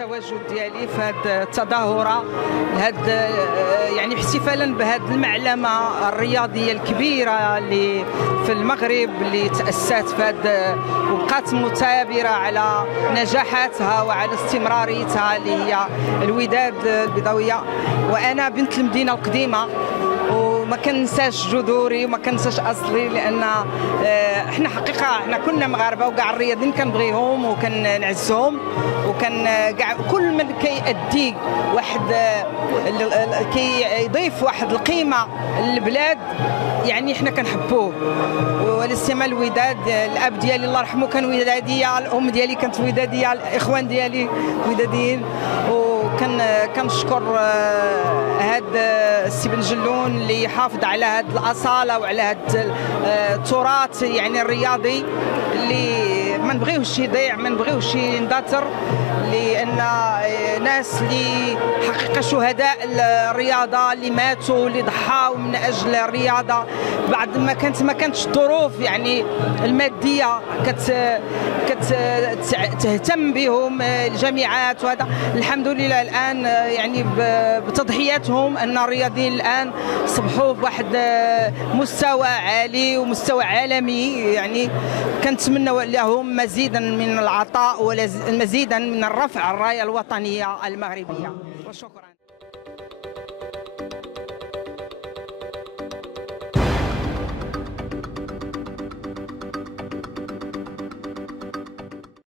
التواجد ديالي في هذه التظاهره، هذا يعني احتفالا بهذه المعلمه الرياضيه الكبيره اللي في المغرب، اللي تاسست في هذا وبقات مثابره على نجاحاتها وعلى استمراريتها، اللي هي الوداد البيضاويه. وانا بنت المدينه القديمه وما كنساش جذوري وما كنساش اصلي، لان احنا حقيقه احنا كنا مغاربه وكاع الرياضيين كنبغيهم وكنعزهم، وكان كاع كل من كيأدي واحد كيضيف واحد القيمه للبلاد يعني احنا كنحبوه. ولسيما الوداد، الاب ديالي الله يرحمه كان وداديه، الام ديالي كانت وداديه، الاخوان ديالي وداديين. كنشكر هذا السي بن جلون اللي حافظ على هذه الاصاله وعلى هذا التراث يعني الرياضي اللي ما نبغيوش يضيع، ما نبغيوش يندثر، لان ناس اللي حقيقه شهداء الرياضه اللي ماتوا اللي ضحاوا من اجل الرياضه بعد ما كانتش الظروف يعني الماديه تهتم بهم الجامعات. وهذا الحمد لله الان يعني بتضحياتهم ان الرياضيين الان صبحوا بواحد مستوى عالي ومستوى عالمي. يعني كنتمنى لهم مزيدا من العطاء ومزيدا من الرفع الرايه الوطنيه المغربيه. وشكرا.